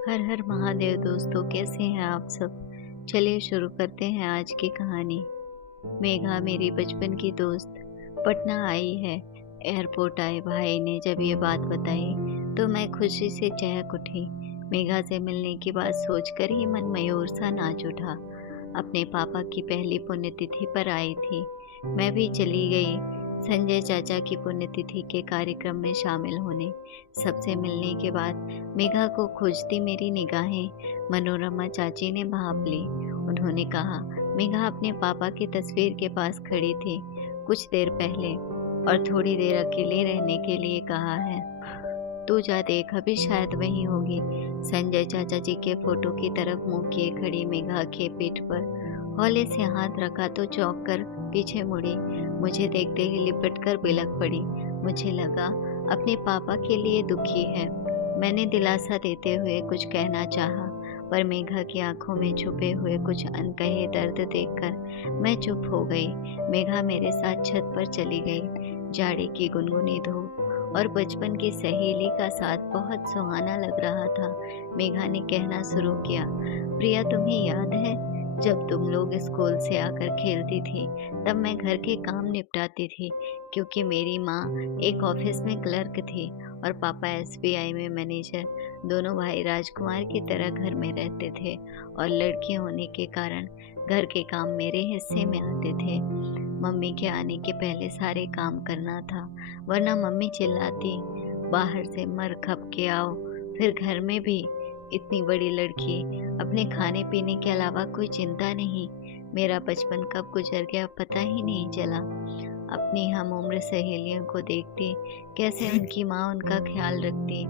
हर हर महादेव दोस्तों, कैसे हैं आप सब। चलिए शुरू करते हैं आज की कहानी। मेघा मेरी बचपन की दोस्त पटना आई है। एयरपोर्ट आए भाई ने जब ये बात बताई तो मैं खुशी से चहक उठी। मेघा से मिलने की बात सोचकर ही मन मयूर सा नाच उठा। अपने पापा की पहली पुण्यतिथि पर आई थी। मैं भी चली गई संजय चाचा की पुण्यतिथि के कार्यक्रम में शामिल होने। सबसे मिलने के बाद मेघा को खोजती मेरी निगाहें मनोरमा चाची ने भांप ली। उन्होंने कहा, मेघा अपने पापा की तस्वीर के पास खड़ी थी कुछ देर पहले और थोड़ी देर अकेले रहने के लिए कहा है। तू जा देख, अभी शायद वही होगी। संजय चाचा जी के फोटो की तरफ मुंह किए खड़ी मेघा के पीठ पर हौले से हाथ रखा तो चौंक कर पीछे मुड़ी। मुझे देखते ही लिपट कर बिलख पड़ी। मुझे लगा अपने पापा के लिए दुखी है। मैंने दिलासा देते हुए कुछ कहना चाहा, पर मेघा की आंखों में छुपे हुए कुछ अनकहे दर्द देखकर मैं चुप हो गई। मेघा मेरे साथ छत पर चली गई। जाड़े की गुनगुनी धूप और बचपन की सहेली का साथ बहुत सुहाना लग रहा था। मेघा ने कहना शुरू किया, प्रिया तुम्हें याद है जब तुम लोग स्कूल से आकर खेलती थी तब मैं घर के काम निपटाती थी, क्योंकि मेरी माँ एक ऑफिस में क्लर्क थी और पापा एसबीआई में मैनेजर। दोनों भाई राजकुमार की तरह घर में रहते थे और लड़की होने के कारण घर के काम मेरे हिस्से में आते थे। मम्मी के आने के पहले सारे काम करना था, वरना मम्मी चिल्लाती, बाहर से मर खप के आओ। फिर घर में भी इतनी बड़ी लड़की, अपने खाने पीने के अलावा कोई चिंता नहीं। मेरा बचपन कब गुजर गया पता ही नहीं चला। अपनी हम उम्र सहेलियों को देखती, कैसे उनकी माँ उनका ख्याल रखती।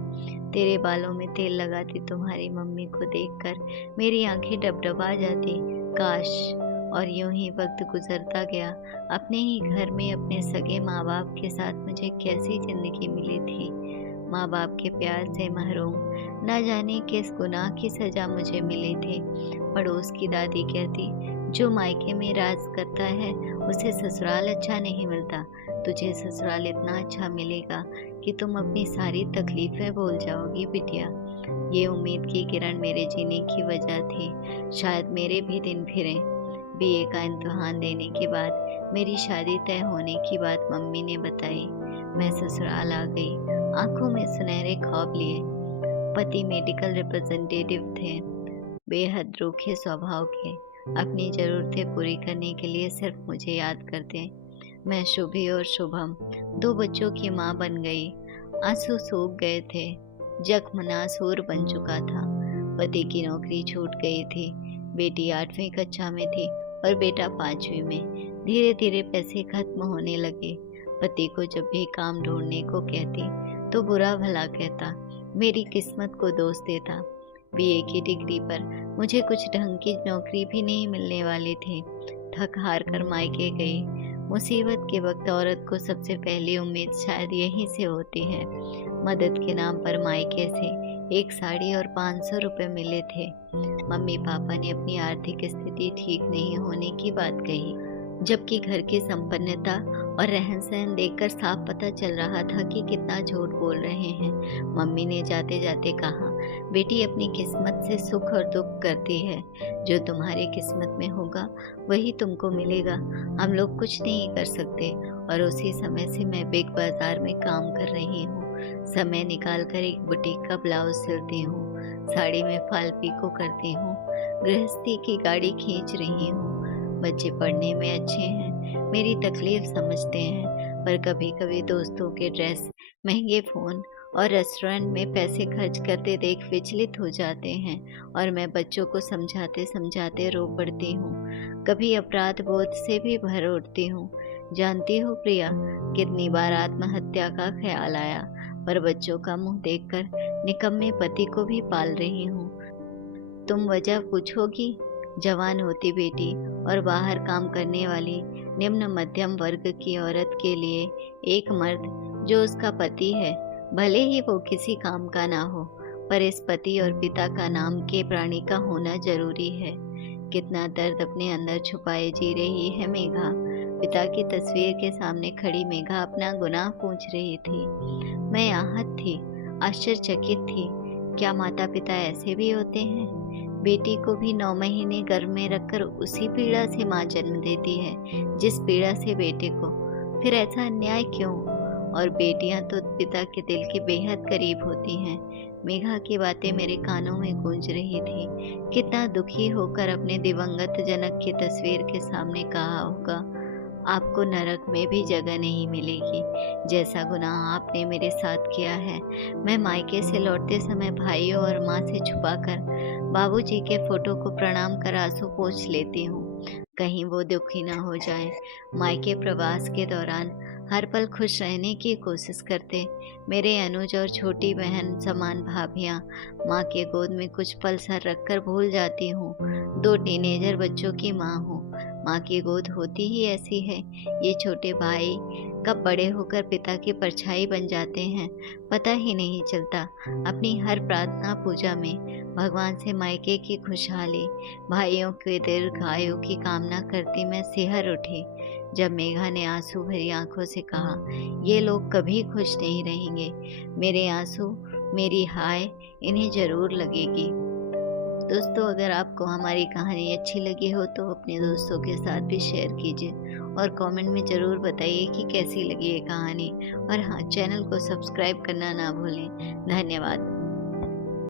तेरे बालों में तेल लगाती तुम्हारी मम्मी को देखकर मेरी आंखें डबडबा जाती। काश। और यूं ही वक्त गुजरता गया। अपने ही घर में अपने सगे माँ बाप के साथ मुझे कैसी जिंदगी मिली थी। माँ बाप के प्यार से महरूम, न जाने किस गुनाह की सजा मुझे मिली थी। पड़ोस की दादी कहती, जो मायके में राज करता है उसे ससुराल अच्छा नहीं मिलता। तुझे ससुराल इतना अच्छा मिलेगा कि तुम अपनी सारी तकलीफें भूल जाओगी बिटिया। ये उम्मीद की किरण मेरे जीने की वजह थी। शायद मेरे भी दिन फिरे। बीए का इम्तिहान देने के बाद मेरी शादी तय होने की बात मम्मी ने बताई। मैं ससुराल आ गई, आंखों में सुनहरे ख्वाब लिए। पति मेडिकल रिप्रेजेंटेटिव थे, बेहद रूखे स्वभाव के। अपनी जरूरतें पूरी करने के लिए सिर्फ मुझे याद करते। मैं शुभी और शुभम, दो बच्चों की माँ बन गई। आंसू सूख गए थे, जख्म नासूर बन चुका था। पति की नौकरी छूट गई थी। बेटी 8वीं कक्षा में थी और बेटा 5वीं में। धीरे धीरे पैसे खत्म होने लगे। पति को जब भी काम ढूंढने को कहती तो बुरा भला कहता, मेरी किस्मत को दोष देता। बीए की डिग्री पर मुझे कुछ ढंग की नौकरी भी नहीं मिलने वाली थी। थक हार कर मायके गई। मुसीबत के वक्त औरत को सबसे पहली उम्मीद शायद यहीं से होती है। मदद के नाम पर मायके से एक साड़ी और 500 रुपये मिले थे। मम्मी पापा ने अपनी आर्थिक स्थिति ठीक नहीं होने की बात कही, जबकि घर की संपन्नता और रहन सहन देखकर साफ पता चल रहा था कि कितना झूठ बोल रहे हैं। मम्मी ने जाते जाते कहा, बेटी अपनी किस्मत से सुख और दुख करती है। जो तुम्हारी किस्मत में होगा वही तुमको मिलेगा। हम लोग कुछ नहीं कर सकते। और उसी समय से मैं बिग बाजार में काम कर रही हूँ। समय निकाल कर एक बुटीक का ब्लाउज सिलती हूँ, साड़ी में फाल पीको करती हूँ, गृहस्थी की गाड़ी खींच रही हूँ। बच्चे पढ़ने में अच्छे हैं, मेरी तकलीफ समझते हैं, पर कभी कभी दोस्तों के ड्रेस, महंगे फ़ोन और रेस्टोरेंट में पैसे खर्च करते देख विचलित हो जाते हैं और मैं बच्चों को समझाते समझाते रो पड़ती हूँ। कभी अपराध बोध से भी भर उठती हूँ। जानती हो प्रिया, कितनी बार आत्महत्या का ख्याल आया, पर बच्चों का मुंह देखकर निकम्मे पति को भी पाल रही हूँ। तुम वजह पूछोगी? जवान होती बेटी और बाहर काम करने वाली निम्न मध्यम वर्ग की औरत के लिए एक मर्द जो उसका पति है, भले ही वो किसी काम का ना हो, पर इस पति और पिता का नाम के प्राणी का होना जरूरी है। कितना दर्द अपने अंदर छुपाए जी रही है मेघा। पिता की तस्वीर के सामने खड़ी मेघा अपना गुनाह पूछ रही थी। मैं आहत थी, आश्चर्यचकित थी क्या माता पिता ऐसे भी होते हैं? बेटी को भी 9 महीने गर्भ में रखकर उसी पीड़ा से माँ जन्म देती है जिस पीड़ा से बेटे को। फिर ऐसा अन्याय क्यों? और बेटियां तो पिता के दिल के बेहद करीब होती हैं। मेघा की बातें मेरे कानों में गूंज रही थी। कितना दुखी होकर अपने दिवंगत जनक की तस्वीर के सामने कहा होगा, आपको नरक में भी जगह नहीं मिलेगी। जैसा गुनाह आपने मेरे साथ किया है, मैं मायके से लौटते समय भाइयों और माँ से छुपाकर बाबूजी के फोटो को प्रणाम कर आंसू पोंछ लेती हूँ, कहीं वो दुखी ना हो जाए। मायके प्रवास के दौरान हर पल खुश रहने की कोशिश करते मेरे अनुज और छोटी बहन समान भाभियाँ माँ के गोद में कुछ पल सर रखकर भूल जाती हूँ। 2 टीनेजर बच्चों की माँ हूँ। माँ की गोद होती ही ऐसी है। ये छोटे भाई कब बड़े होकर पिता की परछाई बन जाते हैं, पता ही नहीं चलता। अपनी हर प्रार्थना पूजा में भगवान से मायके की खुशहाली, भाइयों के दीर्घायु की कामना करती मैं सिहर उठी जब मेघा ने आंसू भरी आंखों से कहा, ये लोग कभी खुश नहीं रहेंगे। मेरे आंसू, मेरी हाय इन्हें जरूर लगेगी। दोस्तों, अगर आपको हमारी कहानी अच्छी लगी हो तो अपने दोस्तों के साथ भी शेयर कीजिए और कमेंट में ज़रूर बताइए कि कैसी लगी ये कहानी। और हाँ, चैनल को सब्सक्राइब करना ना भूलें। धन्यवाद।